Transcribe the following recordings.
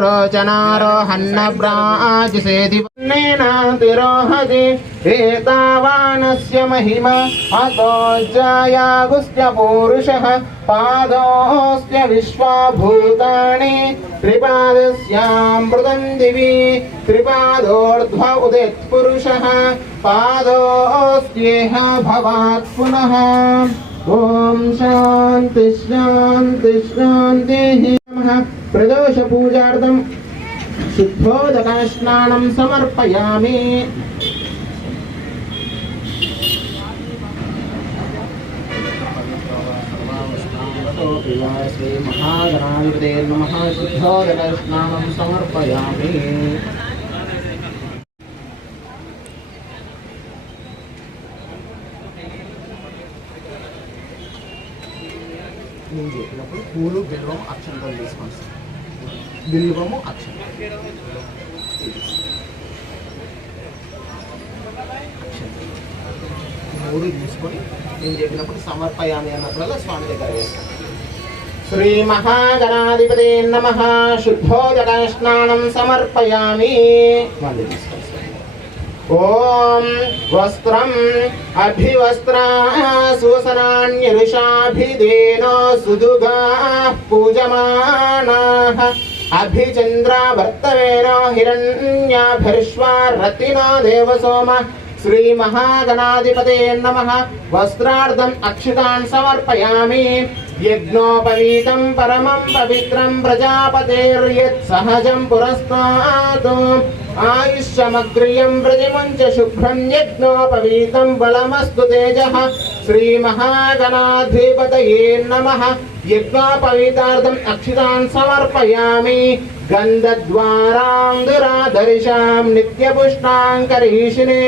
रोचनारोहन्नब्राजिसेदिवन्नेनातिरोहजे एतावानस्य महिमा अतोज्जायागुस्य पूरुषः पादोऽस्य विश्वा भूतानि त्रिपादस्यामृतं दिवि त्रिपादोर्ध्व उदेत्पुरुषः पादोऽस्येह भवात् पुनः ఓం శాంతి శాంతి శాంతి ప్రదోష పూజార్థం శుద్ధోదకాష్ణానం సమర్పయామి. శ్రీ మహాగణాధిపతే నమ. శుద్ధోదకాష్ణానం సమర్పయామి. నేను చెప్పినప్పుడు పూలు బిల్వం అక్షంతలు తీసుకోండి సార్ బిల్వము అక్షం మూడు తీసుకొని నేను చెప్పినప్పుడు సమర్పయామి అన్నప్పుడల్లా స్వామి దగ్గర వేస్తాను శ్రీ మహాగణాధిపతి నమ. శుద్ధోదక స్నానం సమర్పయామి. మళ్ళీ తీసుకోండి సార్. ఓం వస్త్రం అభివస్త్రా సూసనాన్యరుషాభిదేనో సుదుగా పూజమానాః అభిచంద్రావర్తవేనో హిరణ్యాభిర్ష్వా రతినో దేవసోమ శ్రీ మహాగణాధిపతే నమ వస్త్రార్థం అక్షితాన్ సమర్పయామి యజ్ఞోపవీతం పరమం పవిత్రం ప్రజాపతేర్యత్ సహజం పురస్తాతు ఆయుష్యమగ్రియం ప్రతిముంచ శుభ్రం యజ్ఞోపవీతం బలమస్తు తేజ శ్రీ మహాగణాధిపతయే నమ యజ్ఞోపవీతార్థం అక్షితాన్ సమర్పయామి गन्धद्वाराङ्गुराधरिषाम् नित्यपुष्णाङ्करीषिणे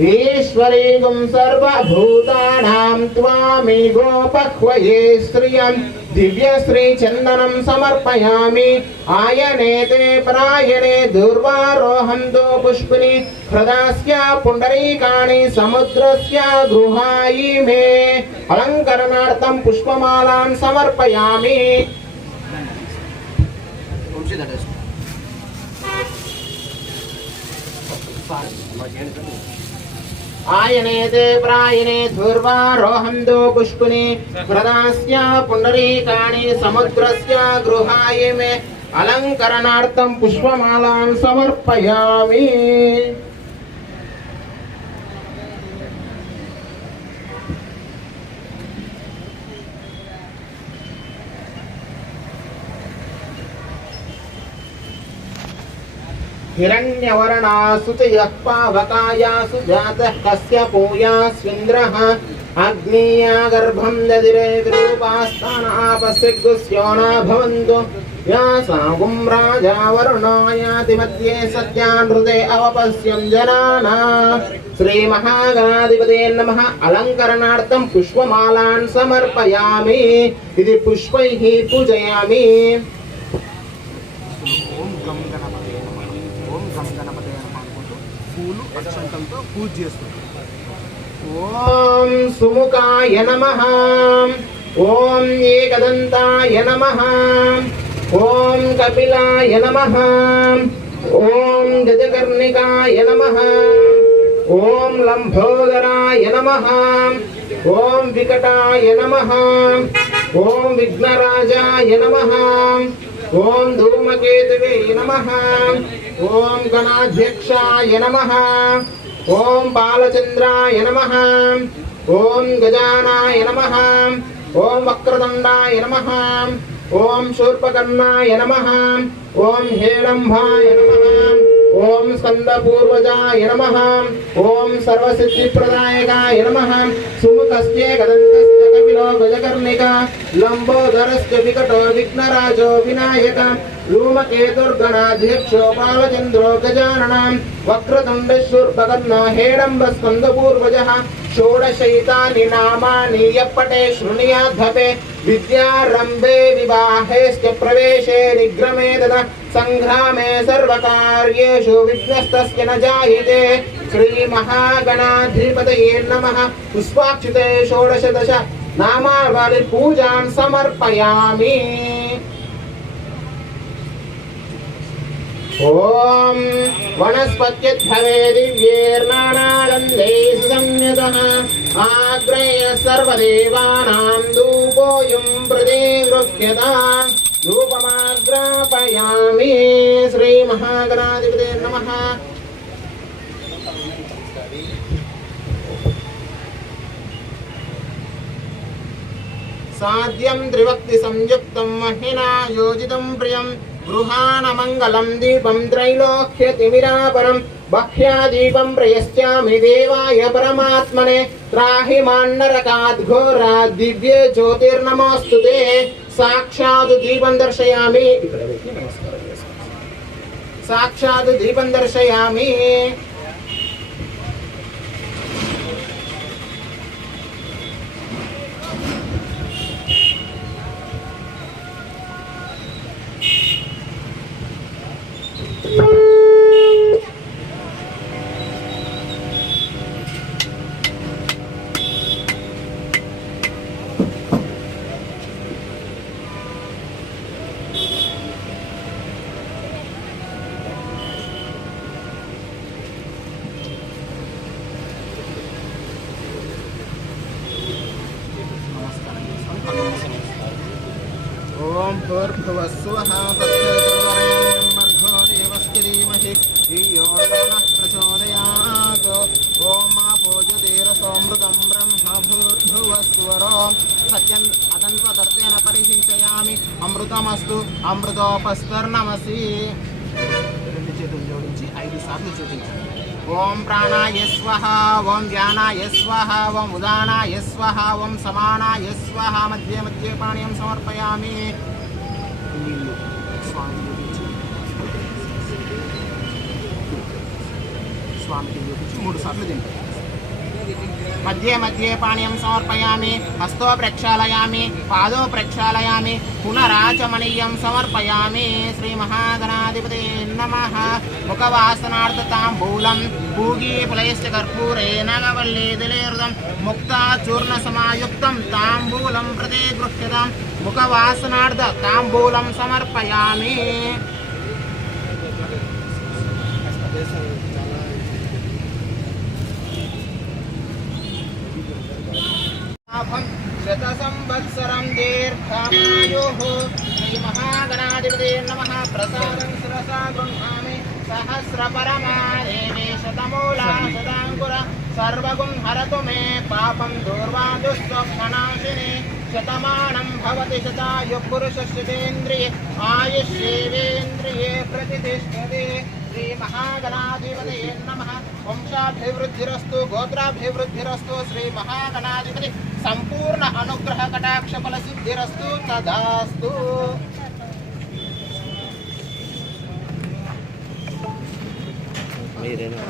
ईश्वरीगुं सर्वभूतानां त्वामी गोपह्वये श्रियं दिव्यश्रीचन्दनं समर्पयामि। आयनेते प्रायणे दुर्वारोहं दो पुष्पिनि ह्रदास्य पुण्डरीकाणि समुद्रस्य गृहायि मे। अलङ्करणार्थं पुष्पमालां समर्पयामि। मुझे लगा आयनेते प्रायणे ध्रुवारोहन्दो पुष्कुने गृहाय मे पुष्पमालां समर्पयामि। हिरण्यवर्णासु च यः पावकायासु जातः कस्य पूयास्विन्द्रः अग्नीया गर्भं ददिरे विरूपास्तानापसिग्गुस्यो न भवन्तु या सागुं राजा वरुणायाति मध्ये सत्यानृते अवपस्यं जनाना श्रीमहागणाधिपते नमः अलङ्करणार्थं पुष्पमालान् समर्पयामि इति पुष्पैः पूजयामि గం గణపతే నమః ఓం గం గణపతే నమః అనుకుంటూ పూలు అక్షంతలతో పూజ చేస్తుంది ఓం సుముఖాయ నమః. ఓం ఏకదంతాయ నమః. ఓం కపిలాయ నమః. ఓం గజకర్ణికాయ నమః. ఓం లంబోదరాయ నమః. ఓం వికటాయ నమః. ఓం విఘ్నరాజాయ నమః. ఓం ధూమకేతువే నమ. ఓం గణాధ్యక్షాయ నమ. ఓం బాలచంద్రాయ నమ. ఓం గజానాయ నమ. ఓం వక్రదండాయ నమ. ఓం శూర్పకర్ణాయ నమ. ఓం హేరంభాయ నమ. ఓం స్కందపూర్వజాయ నమ. ఓం సర్వసిద్ధిప్రదాయకాయ నమ. సుముఖస్య గదంతస్ कपिलो भजकर्णिका विकटो विघ्नराजो विनायक धूमकेतुर्गणाध्यक्षो पावचन्द्रो गजाननाम् वक्रतुण्डशूर्भगन्नो हेडम्बस्कन्दपूर्वजः, षोडशैतानि नामानि प्रवेशे निग्रमे तदा सङ्ग्रामे सर्वकार्येषु विघ्नस्तस्य न जायते। श्रीमहागणाधिपतये नमः। पुष्पाक्षिते षोडशदश నామావళి పూజాం సమర్పయామి. ఓం వనస్పత్యుద్భవే దివ్యేర్నానానందే సుసంయుత ఆగ్రేయ సర్వదేవానాం ధూపోయం ప్రతి గృహ్యత ధూపమాగ్రాపయామి. శ్రీమహాగణాధిపతే నమః. సాధ్యం త్రివక్తి సంయుక్తం మహిళా యోజితం ప్రియం. గృహాణమంగళం దీపం త్రైలోక్యతిమిరాపరం బహ్యాదీపం ప్రయశ్చామి దేవాయ పరమాత్మనే. త్రాహి మాన్నరకాద్ఘోరా దివ్యే జ్యోతిర్నమోస్తు సాక్షాత్ దీపం దర్శయామి. సాక్షాత్ దీపం దర్శయామి. ॐ भूर्भुवस्सुवः तत्सवितुर्वरेण्यं भर्गो देवस्य धीमहि धियो यो नः प्रचोदयात् ॐ आपोजतेरसोऽमृतं ब्रह्म भूर्भुवस्सुवरो सत्यम् अतन्त्वतर्तेन परिसिञ्चयामि अमृतमस्तु अमृतोपस्तर्नमसि రెండు చేతులు జోడించి ఐదు సార్లు చూపించండి ॐ प्राणाय स्वः ॐ ज्ञानाय स्वः ॐ उदानाय स्वः ॐ समानाय स्वः मध्ये मध्ये पाणीयं समर्पयामि నీళ్ళు స్వామికి చూపించి. స్వామికి చూపించి. మూడు సార్లు తింటారు. मध्ये मध्ये पाणीयं समर्पयामि हस्तो प्रक्षालयामि पादो प्रक्षालयामि पुनराचमनीयं समर्पयामि श्रीमहागणाधिपते नमः मुखवासनार्थताम्बूलं पूगीफलैश्च कर्पूरे नगवल्लीदिलेर्दं मुक्ताचूर्णसमायुक्तं ताम्बूलं प्रति गृह्यतां मुखवासनार्थ ताम्बूलं समर्पयामि लाभं शतसंवत्सरं दीर्घमायोः। श्रीमहागणाधिपते नमः। प्रसादं शिरसा गृह्णामि। सहस्रपरमादेवे शतमूला शताङ्कुर सर्वगुं हरतु मे पापं दूर्वा दुस्वनाशिने शतमानं भवति शतायुपुरुषशिवेन्द्रिये। आयुष्येवेन्द्रिये प्रतिष्ठते। श्री महागणाधिपते नमः। वंशाभिवृद्धिरस्तु, गोत्राभिवृद्धिरस्तु श्री महागणाधिपते సంపూర్ణ అనుగ్రహ కటాక్ష ఫల సిద్ధిరస్తు తదాస్తు. మీరేనా?